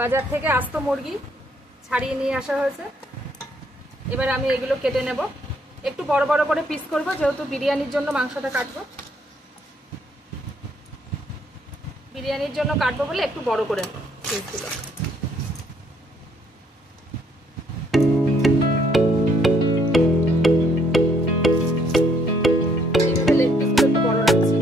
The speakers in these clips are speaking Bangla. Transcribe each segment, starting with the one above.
বাজার থেকে আস্ত মুরগি ছাড়িয়ে নিয়ে আসা হয়েছে। এবার আমি এগুলো কেটে নেব, একটু বড় বড় করে পিস করব, যেহেতু বিরিয়ানির জন্য মাংসটা কাটবো। বিরিয়ানির জন্য কাটবো বলে একটু বড় করে পিসগুলো। এইভাবে লেগ পিসগুলো একটু বড় রাখছি।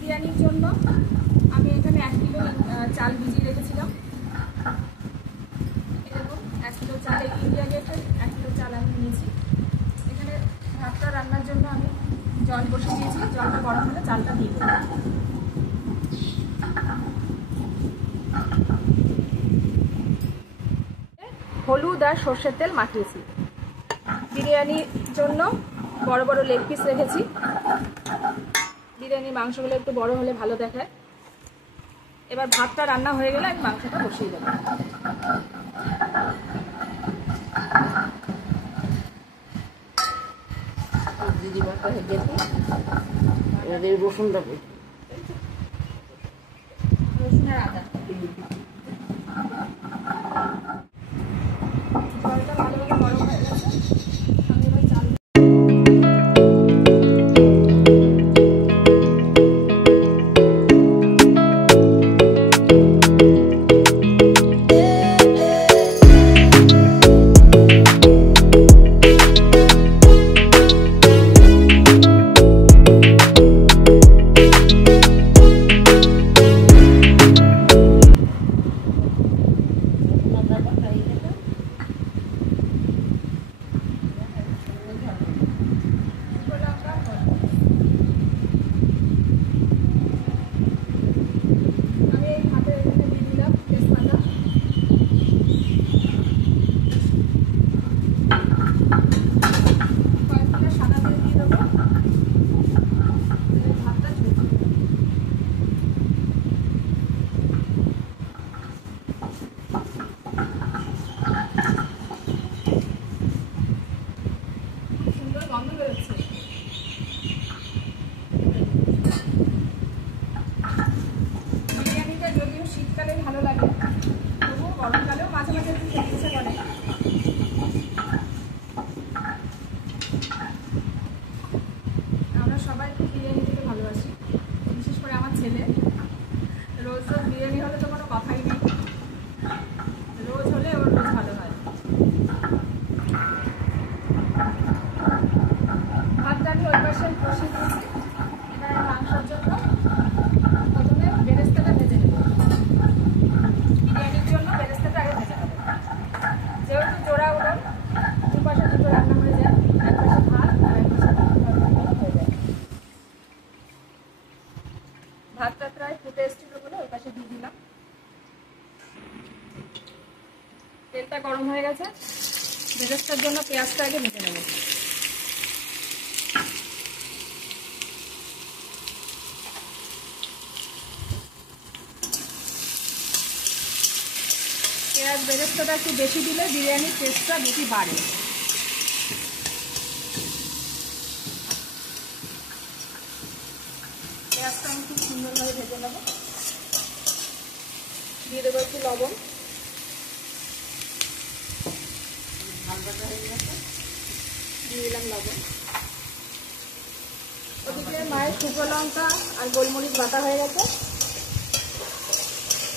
বিরিয়ানির জন্য আমি এখানে 1 কিলো চাল ভিজিয়ে রেখেছিলাম। এরকম 1 কিলো চাল, ইন্ডিয়া গেটের 1 কিলো চাল আমি নিয়েছি। এখানে ভাতটা রান্নার জন্য আমি জল বসিয়ে দিয়েছি, জলটা গরম হলে চালটা দিয়ে দেবো। হলুদ আর সর্ষের তেল মাখিয়েছি। বিরিয়ানির জন্য বড় বড় লেগ পিস রেখেছি। বিরিয়ানির মাংসগুলো একটু বড় হলে ভালো দেখায়। এবার ভাতটা রান্না হয়ে গেলে আমি মাংসটা বসিয়ে দেবো। দিদি ভাতটা দেখি এদের রসুনটা রসুন আর আদা জলটা ভালোভাবে গরম হয়ে গেছে। আমি এবার চাল ভাতটা প্রায় ফুটে এসেছিল বলে ওই পাশে দিয়ে দিলাম। তেলটা গরম হয়ে গেছে, বেরেস্তার জন্য পেঁয়াজটা আগে ভেজে নেব। পেঁয়াজ বেরেস্তাটা একটু বেশি দিলে বিরিয়ানির টেস্টটা বেশি বাড়ে। পেঁয়াজটা আমি খুব সুন্দরভাবে ভেজে নেব। দিয়ে দেবো একটু লবণ, দিয়ে দিলাম লবণ। ওদিকে মায়ের শুকনো লঙ্কা আর গোলমরিচ বাটা হয়ে গেছে।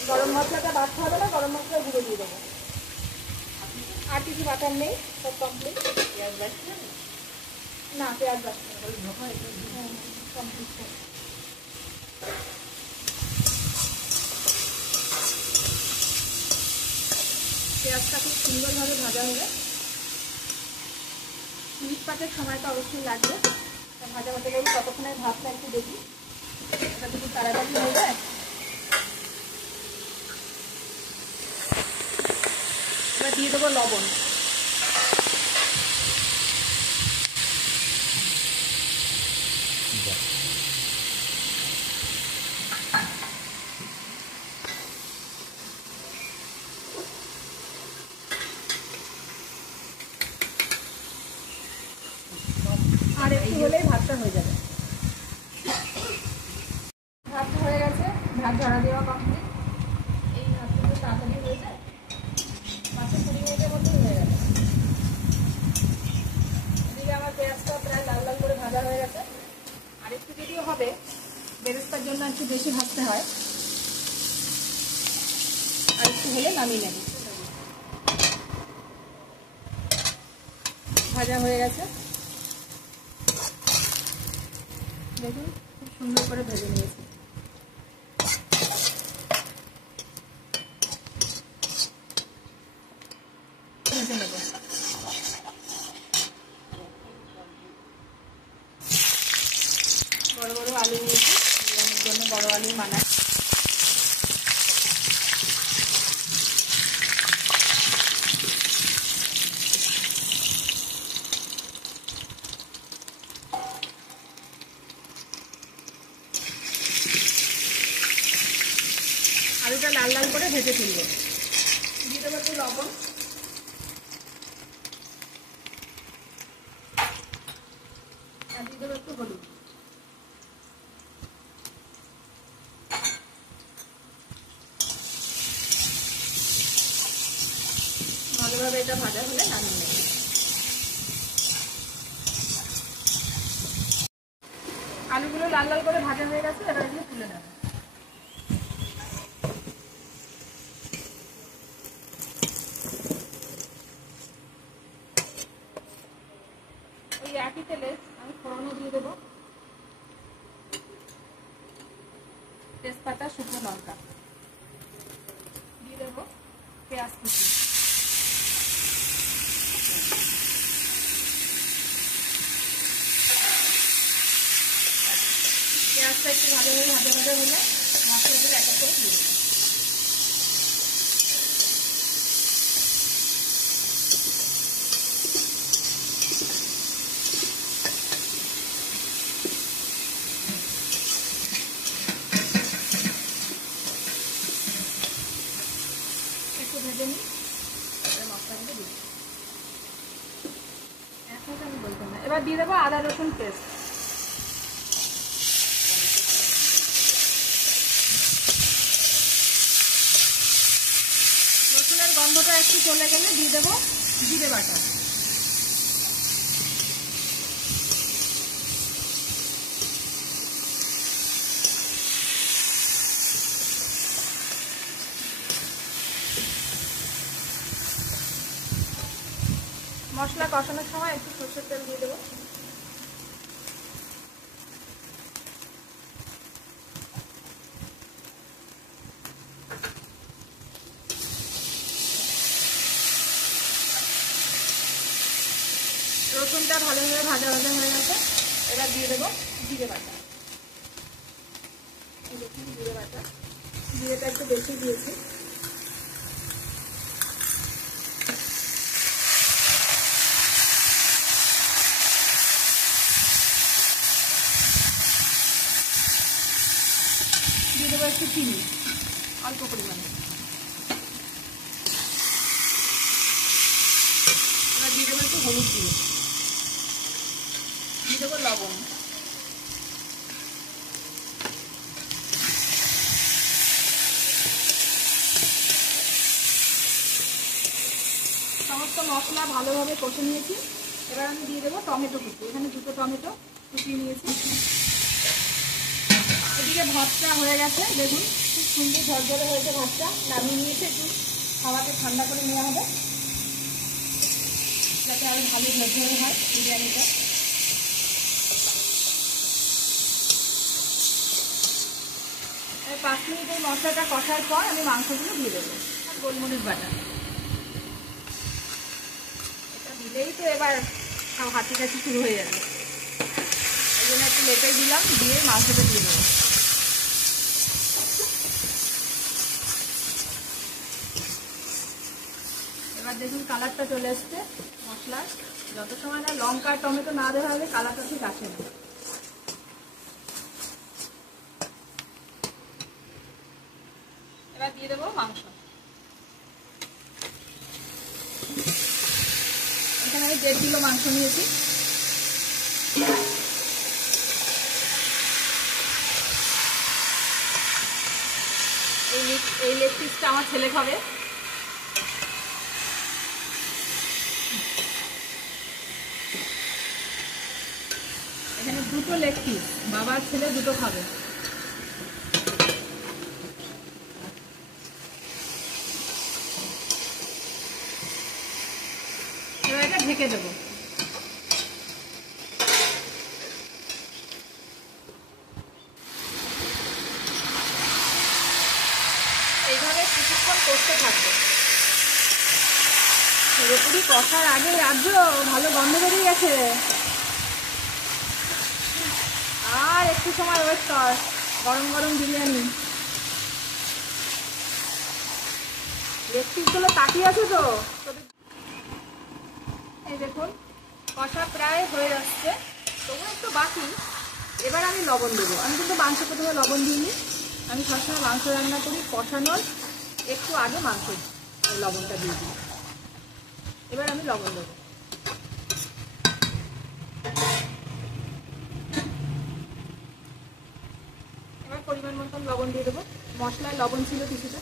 গরম মশলাটা বাটতে হবে না, গরম মশলা গুঁড়ো দিয়ে দেবো। আর কিছু বাটার নেই, সব কমপ্লিট। পেঁয়াজ বাটছি না, পেঁয়াজ বাটতে হবে কমপ্লিট। পেঁয়াজটা খুব সুন্দরভাবে ভাজা হবে। মিনিট পাঁচের সময়টা অবশ্যই লাগবে ভাজা হতে গেলে। ততক্ষণে ভাতটা একটু দেখি এটা যদি তাড়াতাড়ি হয়ে যায়। এবার দিয়ে দেবো লবণ। আর একটু হলেই ভাতটা হয়ে যাবে। ভাত হয়ে গেছে, ভাত ঝরা দেওয়া কমপ্লিট। এই ভাতটা তো তাড়াতাড়ি হয়ে যায়, 5-20 মিনিটের মধ্যেই হয়ে গেছে। এদিকে আমার পেঁয়াজটা প্রায় লাল লাল করে ভাজা হয়ে গেছে। আর একটু যদিও হবে, বেরেস্তার জন্য একটু বেশি ভাজতে হয়। আর একটু হলে নামিয়ে নেব। ভাজা হয়ে গেছে, দেখুন খুব সুন্দর করে ভেজে নিয়েছি। ভেজে নেব। বড় বড় আলু নিয়েছি, বিরিয়ানির জন্য বড় আলু বানাই। আলুটা লাল লাল করে ভেজে তুলব। দিয়ে দেবো একটু লবণ, আর দিয়ে দেবো একটু হলুদ। ভালোভাবে এটা ভাজা হলে নামিয়ে নেব। আলুগুলো লাল লাল করে ভাজা হয়ে গেছে, এবার এগুলো তুলে নেব। ওই একই তেলে আমি ফোড়নও দিয়ে দেবো, তেজপাতা, শুকনো লঙ্কা দিয়ে দেবো, পেঁয়াজ কুচি। পেঁয়াজটা একটু ভালো হয়ে ভাজা ভাজা হলে মশলাগুলো এক এক করে দিয়ে দেবো। একটু ভেজে নিই, মশলাগুলো দিয়ে এখন আমি বলতাম না। এবার দিয়ে দেবো আদা রসুন পেস্ট। রসুনের গন্ধটা একটু চলে গেলে দিয়ে দেবো জিরে বাটা। মশলা কষানোর সময় একটু সরষের তেল দিয়ে দেবো। রসুনটা ভালোভাবে ভাজা ভাজা হয়ে গেছে, এবার দিয়ে দেবো জিরে বাটা। দেখুন জিরে বাটা, জিরেটা একটু বেশি দিয়েছি। দিয়ে দেবো একটু চিনি অল্প পরিমাণে। এবার দিয়ে দেবো একটু হলুদ গুঁড়ো, দিয়ে দেবো লবণ। সমস্ত মশলা ভালোভাবে কষে নিয়েছি। এবার আমি দিয়ে দেবো টমেটো কুচি, এখানে 2টো টমেটো কুচিয়ে নিয়েছি। এদিকে ভাতটা হয়ে গেছে, দেখুন খুব সুন্দর ঝরঝরে হয়েছে ভাতটা। নামিয়ে নিয়েছে, একটু খাওয়াতে ঠান্ডা করে নেওয়া হবে যাতে আরো ভালো ঝরঝরে হয় বিরিয়ানিটা। আর 5 মিনিট এই মশলাটা কষার পর আমি মাংসগুলো দিয়ে দেবো। আর গোলমরিচ বাটা এটা দিলেই তো এবার সব হাতি কাছি শুরু হয়ে যাবে। এই জন্য একটু লেটে দিলাম, দিয়ে মাংসটা দিয়ে দেবো। এবার দেখুন কালারটা চলে এসছে মশলার। যত সময় না লঙ্কা টমেটো না দেওয়া হবে কালারটা ঠিক আসে না। এবার দিয়ে দেবো মাংস। এখানে আমি 1.5 কিলো মাংস নিয়েছি। এই লেগ পিসটা আমার ছেলে খাবে। এখানে 2টো লেগ পিস, বাবা আর ছেলে 2টো খাবে। এবার এটা ঢেকে দেবো। এইভাবে কিছুক্ষণ কষতে থাকবে। পুরোপুরি কষার আগে রাজ্য ভালো গন্ধ বেরিয়ে গেছে। আর একটু সময় ওয়েট কর, গরম গরম বিরিয়ানি। লেগ পিসগুলো তাকিয়ে আছে তো। এই দেখুন কষা প্রায় হয়ে যাচ্ছে, তবু একটু বাকি। এবার আমি লবণ দেবো। আমি কিন্তু মাংস প্রথমে লবণ দিইনি, আমি সবসময় মাংস রান্না করি কষানোর একটু আগে মাংস লবণটা দিয়ে দিই। এবার আমি লবণ দেবো। এবার পরিমাণ মতন লবণ দিয়ে দেবো। মশলায় লবণ ছিল কিছুটা।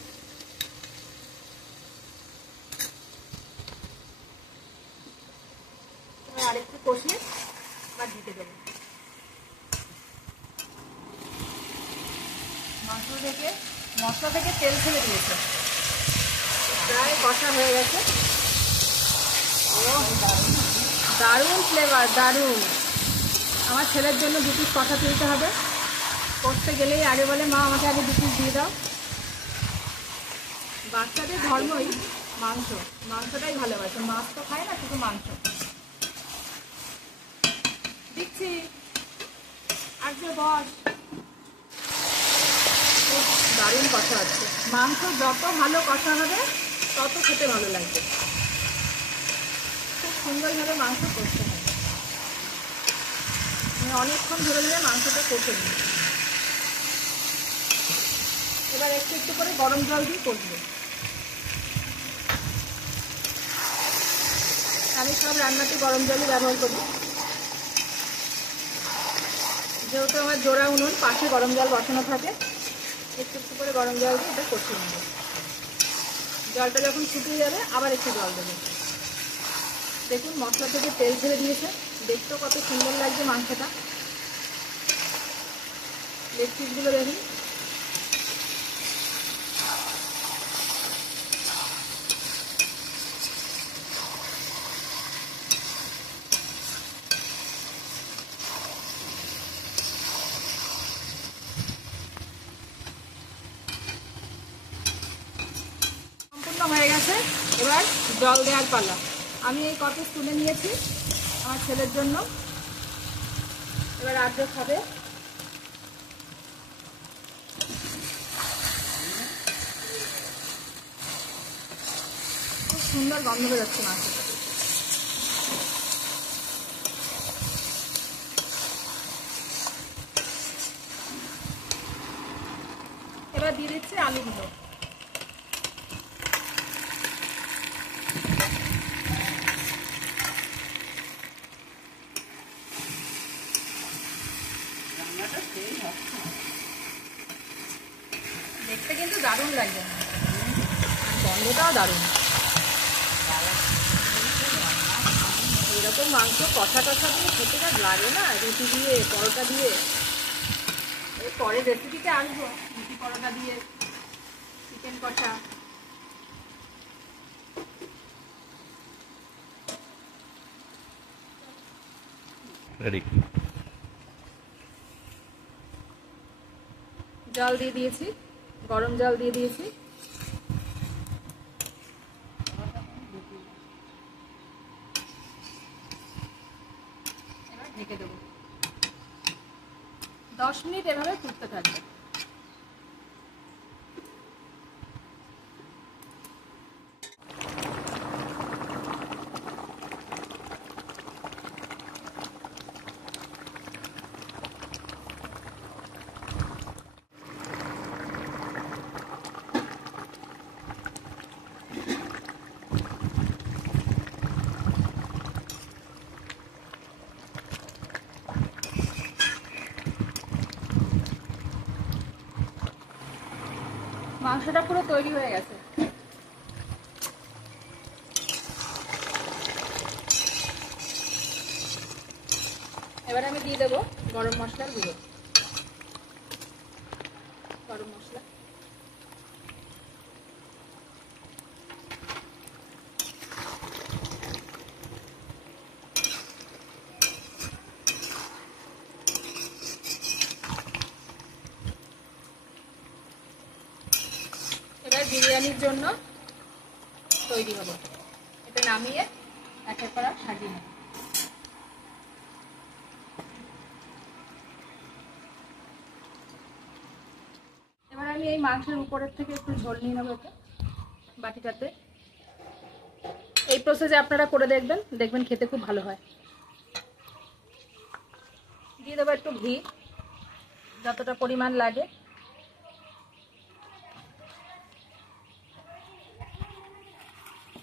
আরেকটু কষিয়ে আবার দিতে দেবো। মশলা থেকে তেল ছেড়ে দিয়েছে, প্রায় কষা হয়ে গেছে। দারুণ ফ্লেভার, দারুণ। আমার ছেলের জন্য 2 পিস কষা তুলতে হবে। করতে গেলেই আগে বলে মা আমাকে আগে 2 পিস দিয়ে দাও। বাচ্চাদের ধর্মই মাংস, মাংসটাই ভালোবাসে। মাছ তো খায় না, শুধু মাংস। দিচ্ছি আর যে বস। খুব দারুণ কষা হচ্ছে। মাংস যত ভালো কষা হবে তত খেতে ভালো লাগবে। খুব সুন্দরভাবে মাংস কষতে হবে। আমি অনেকক্ষণ ধরে ধরে মাংসটা কষে নিই। এবার একটু একটু করে গরম জল দিয়ে কষবো। আমি সব রান্নাতে গরম জলই ব্যবহার করি, যেহেতু আমার জোড়া উনুন, পাশে গরম জল বসানো থাকে। একটু একটু করে গরম জল দিয়ে এটা কষিয়ে নেব। জলটা যখন শুকিয়ে যাবে আবার একটু জল দেবো। দেখুন মশলা থেকে তেল ছেড়ে দিয়েছে, দেখতেও কত সুন্দর লাগছে মাংসটা। লেগ পিসগুলো দেখুন। সম্পূর্ণ হয়ে গেছে। এবার জল দেওয়ার পালা। আমি এই কত তুলে নিয়েছি আমার ছেলের জন্য। এবার আদ্র খাবে। সুন্দর গন্ধ বেরোচ্ছে মাংসটা। এবার দিয়ে দিচ্ছি আলুগুলো। দেখতে কিন্তু দারুণ লাগবে, গন্ধটাও দারুণ। এরকম মাংস কষা কষা দিয়ে খেতে যা লাগে না, রুটি দিয়ে পরোটা দিয়ে। এর পরের রেসিপিতে আনবো রুটি পরোটা দিয়ে চিকেন কষা। রেডি। জল দিয়ে দিয়েছি, গরম জল দিয়ে দিয়েছি। এবার ঢেকে দেবো, 10 মিনিট এভাবে ফুটতে থাকবে। মাংসটা পুরো তৈরি হয়ে গেছে। এবার আমি দিয়ে দেবো গরম মশলার গুঁড়ো। গরম মশলা, এবার বিরিয়ানির জন্য তৈরি হলো। এটা নামিয়ে একের পর এক সাজিয়ে নেব। এবার আমি এই মাংসের উপরের থেকে একটু ঝোল নিয়ে নেবো এটা বাটিটাতে। এই প্রসেসে আপনারা করে দেখবেন, দেখবেন খেতে খুব ভালো হয়। দিয়ে দেবো একটু ঘি, যতটা পরিমাণ লাগে।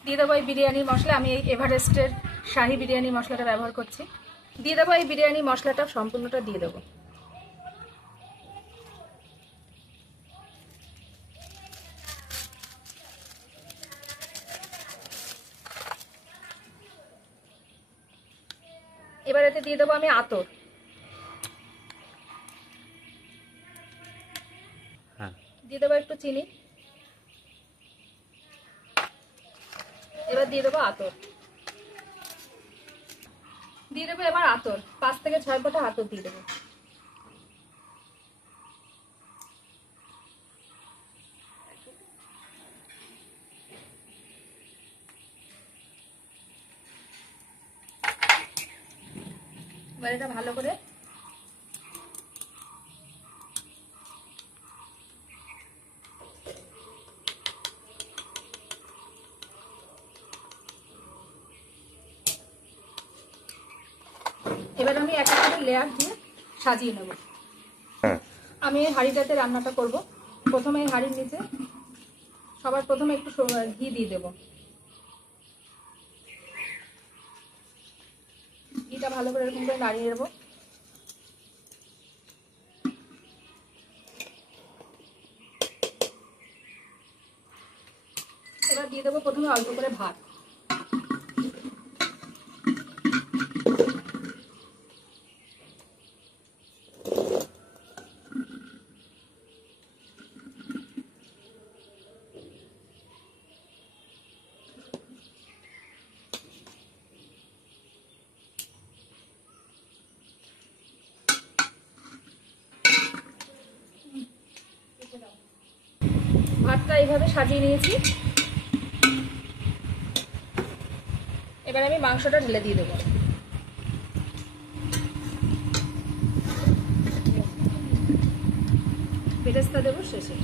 দিয়ে দেবো এই বিরিয়ানির মশলা, আমি এই এভারেস্টের শাহি বিরিয়ানি মশলাটা ব্যবহার করছি। দিয়ে দেবো এই বিরিয়ানি মশলাটা, সম্পূর্ণটা দিয়ে দেবো। এবার এতে দিয়ে দেবো আমি আতর। দিয়ে দেবো একটু চিনি। এবার দিয়ে দেবো আতর। দিয়ে দেবো এবার আতর, 5 থেকে 6 ফোঁটা আতর দিয়ে দেবো। এবার এটা ভালো করে এবার আমি একটা করে লেয়ার দিয়ে সাজিয়ে নেব। আমি এই হাঁড়িটাতে রান্নাটা করব। প্রথমে এই হাঁড়ির নিচে সবার প্রথমে একটু ঘি দিয়ে দেব। ঘিটা ভালো করে এরকম করে নাড়িয়ে দেবো। এবার দিয়ে দেবো প্রথমে অল্প করে ভাত। ভাতটা এইভাবে সাজিয়ে নিয়েছি। এবার আমি মাংসটা ঢেলে দিয়ে দেবো। বেরেস্তা দেবো শেষে।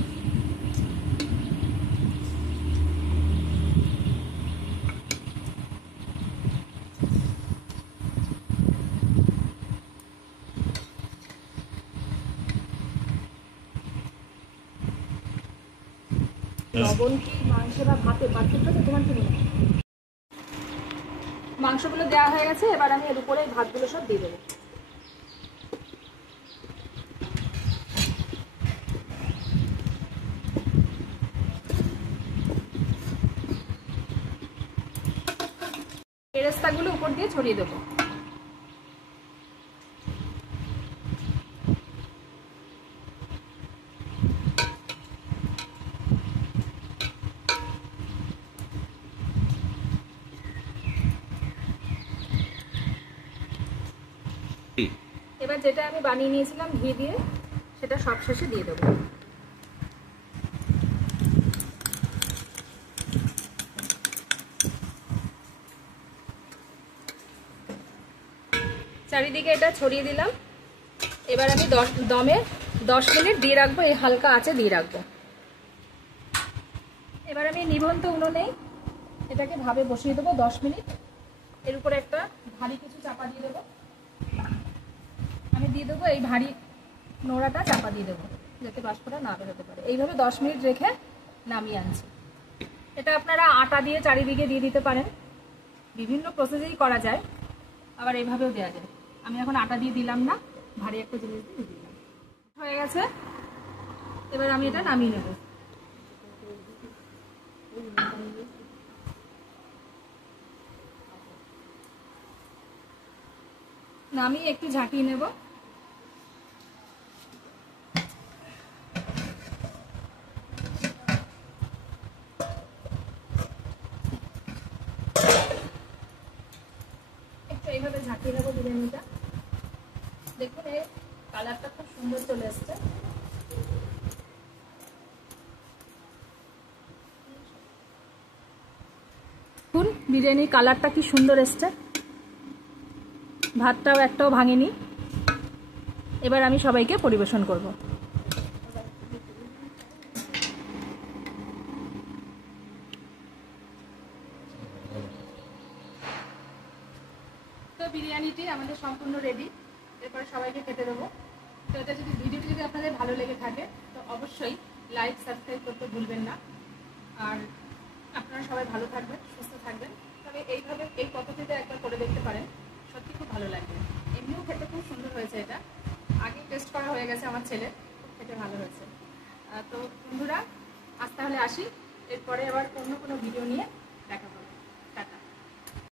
লবণ কি মাংস বা ভাতে পার্থক্য তো তোমার কি মনে হয়? মাংসগুলো দেওয়া হয়ে গেছে, এবার আমি এর উপরে ভাতগুলো সব দিয়ে দেবো। বেরেস্তাগুলো উপর দিয়ে ছড়িয়ে দেবো। এবার যেটা আমি বানিয়ে নিয়েছিলাম ঘি দিয়ে, সেটা সব শেষে দিয়ে দেবো। চারিদিকে এটা ছড়িয়ে দিলাম। এবার আমি দমে 10 মিনিট দিয়ে রাখবো, এই হালকা আঁচে দিয়ে রাখবো। এবার আমি নিভন্ত উনুনেই এটাকে ভাবে বসিয়ে দেবো 10 মিনিট। এর উপরে একটা ভারী কিছু চাপা দিয়ে দেবো। আমি দিয়ে দেবো এই ভারী নোড়াটা চাপা দিয়ে দেবো, যাতে বাষ্পটা না বেরোতে পারে। এইভাবে 10 মিনিট রেখে নামিয়ে আনছি। এটা আপনারা আটা দিয়ে চারিদিকে দিয়ে দিতে পারেন, বিভিন্ন প্রসেসেই করা যায়, আবার এইভাবেও দেওয়া যায়। আমি এখন আটা দিয়ে দিলাম না, ভারী একটা জিনিস দিয়ে দিলাম। হয়ে গেছে, এবার আমি এটা নামিয়ে নেব। নামিয়ে একটু ঝাঁকিয়ে নেব। একটু এইভাবে ঝাঁকিয়ে নেবো বিরিয়ানিটা। দেখুন এই কালারটা খুব সুন্দর চলে আসছে। দেখুন বিরিয়ানির কালারটা কি সুন্দর এসছে, ভাতটাও একটাও ভাঙেনি। এবার আমি সবাইকে পরিবেশন করব। তো বিরিয়ানিটি আমাদের সম্পূর্ণ রেডি, এরপরে সবাইকে খেতে দেবো। তো এটা ভিডিওটি যদি আপনাদের ভালো লেগে থাকে তো অবশ্যই লাইক সাবস্ক্রাইব করতে ভুলবেন না। আর আপনারা সবাই ভালো থাকবেন, সুস্থ থাকবেন। তবে এইভাবে এই পদ্ধতিতে একবার করে দেখতে পারেন, সত্যি খুব ভালো লাগবে। এমনিও খেতে খুব সুন্দর হয়েছে। এটা আগে টেস্ট করা হয়ে গেছে আমার ছেলে, খুব খেতে ভালো হয়েছে। তো বন্ধুরা আজ তাহলে আসি, এরপরে আবার অন্য কোনো ভিডিও নিয়ে দেখা হবে।